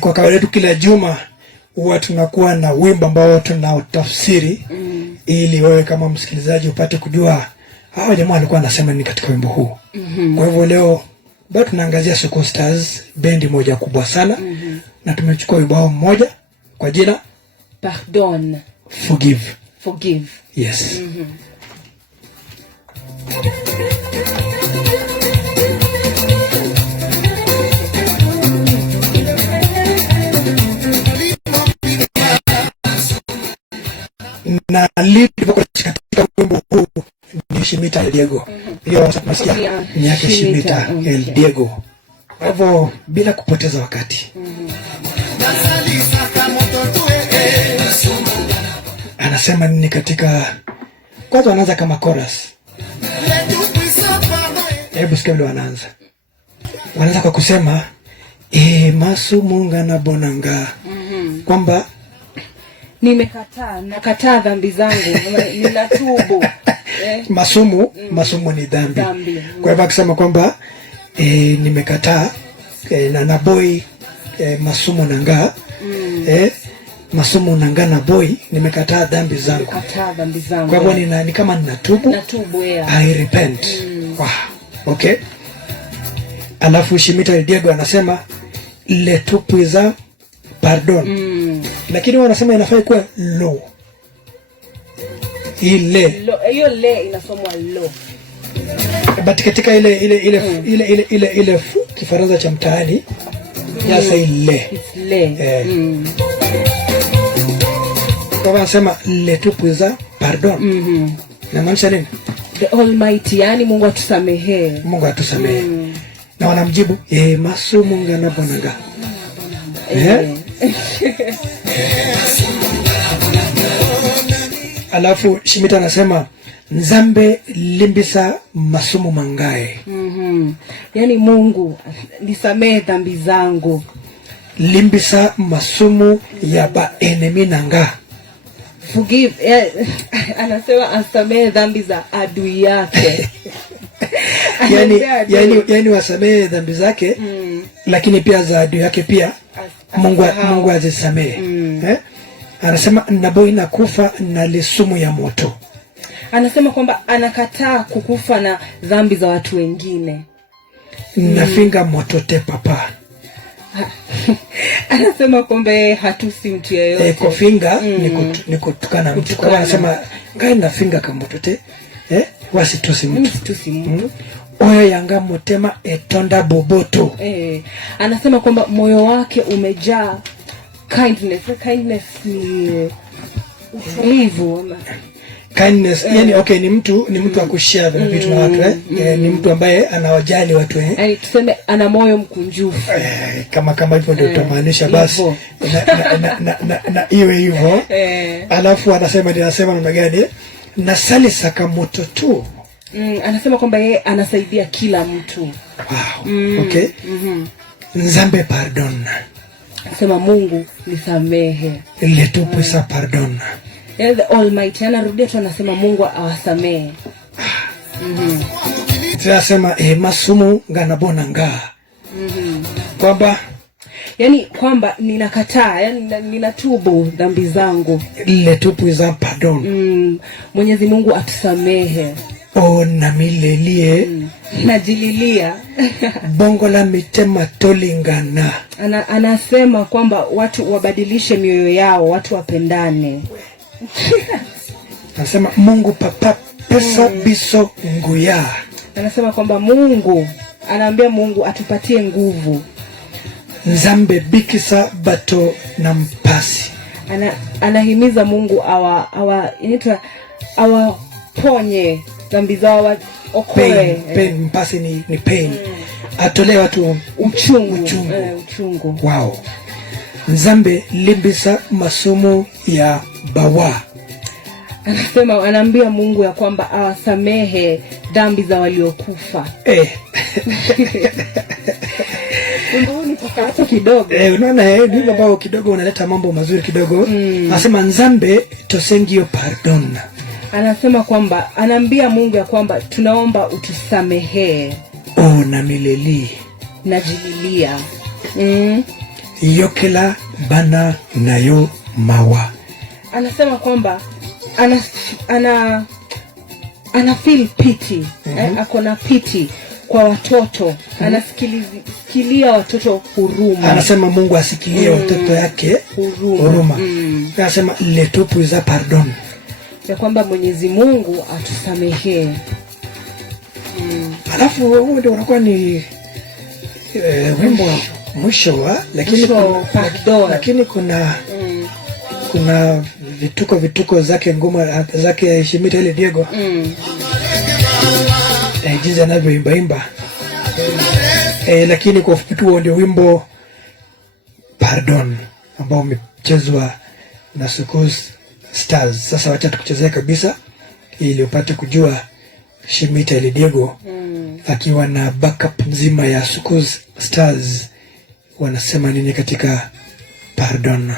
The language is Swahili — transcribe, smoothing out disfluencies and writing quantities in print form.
Kwa kawaida tu kila juma huwa tunakuwa na wimbo ambao tunautafsiri ili wewe kama msikilizaji upate kujua hao jamaa walikuwa wanasema nini katika wimbo huu. Kwa hivyo leo bado tunaangazia Soko Stars, bendi moja kubwa sana. Na tumechukua wimbo wao mmoja kwa jina Pardon. Forgive. Yes. Na lead katika wimbo huu ni Shimita El Diego. Hiyo tunasikia ni yake Shimita El Diego. Kwa hivyo bila kupoteza wakati, anasema nini katika, kwanza wanaanza kama chorus. Hebu sikia vile wanaanza. Wanaanza kwa kusema masumunga na bonanga, kwamba nakataa dhambi zangu, ninatubu. Masumu ni dhambi. Kwa hivyo akisema kwamba nimekataa na boy masumu nanga, masumu nanga na boy, nimekataa dhambi zangu. Kwa hivyo ni kama ninatubu. I repent. Wow. Okay. Alafu Shimita El Diego anasema le tupuiza pardon. Lakini wanasema inafaa kuwa lo. Hiyo le inasomwa lo. But katika ile Kifaransa cha mtaani ya say le. It's le. Kwa wanasema le tupuiza pardon. Na maanisha nini? The Almighty, yani Mungu atusamehe. Mungu atusamehe. Na wanamjibu masumu ngana bonanga. Alafu Shimita anasema nzambe limbisa masumu mangae. Yani Mungu nisamehe dhambi zangu. Limbisa masumu ya ba enemy nanga. Forgive. Anasema asamehe dhambi za adui yake. yani wasamehe dhambi zake, lakini pia za adui yake pia Mungu azisamehe. Anasema naboi na kufa na lesumu ya moto. Anasema kwamba anakataa kukufa na dhambi za watu wengine. Nafinga moto te papa. Anasema kwamba hatusi mtu yeyote. Kofinga ni kutukana mtu. Kwa anasema ngai nafinga kama moto te wasitusi mtu. Oyo yanga motema etonda boboto. Anasema kwamba moyo wake umejaa kindness ni utulivu. Kindness, yani okay, ni mtu wa kushare vitu na watu ni mtu ambaye anawajali watu tuseme ana moyo mkunjufu. Kama hivyo ndio tutamaanisha basi. Na iwe hivyo. Alafu anasema namna gani? Nasali sakamoto tu. Anasema kwamba yeye anasaidia kila mtu. Wow. Okay. Nzambe pardon. Anasema Mungu nisamehe. Le tupuisa pardon. The Almighty anarudia tu, anasema Mungu awasamehe. Tunasema masumu ngana bonanga. Kwamba kwamba ninakataa, ninatubu dhambi zangu. Le tupuisa pardon. Mwenyezi Mungu atusamehe. Na milelie najililia bongo la mitema tolingana. Anasema kwamba watu wabadilishe mioyo yao, watu wapendane. Anasema Mungu papa pesa biso nguya. Anasema kwamba anaambia Mungu atupatie nguvu. Nzambe bikisa bato na mpasi. Anahimiza Mungu awaponye dhambi zao, okoe. Pain, mpasi ni pain. Atolee watu uchungu. Wow. Nzambe limbisa masumu ya bawa. Anasema anaambia Mungu ya kwamba awasamehe dhambi za waliokufa. Mbona tukaacha kidogo? Unaona ndio ambao kidogo unaleta mambo mazuri kidogo. Anasema nzambe tosengio pardon. Anasema kwamba anaambia Mungu ya kwamba tunaomba utusamehe. Na mileli najililia. yokela bana nayo mawa. Anasema kwamba ana feel pity, ako na pity kwa watoto, anasikilia watoto huruma. Anasema Mungu asikilie watoto yake huruma. Anasema le tout za pardon, ya kwamba Mwenyezi Mungu atusamehee. Alafu huo ndio unakuwa ni wimbo mwisho lakini kuna vituko zake, ngoma zake Shimita ile Diego, jinsi anavyoimba. Lakini kwa ufupi tu ndio wimbo Pardon ambao umechezwa na Sukus Stars. Sasa wacha tukuchezea kabisa ili upate kujua Shimita ile Diego akiwa na backup nzima ya Sukus Stars wanasema nini katika Pardon.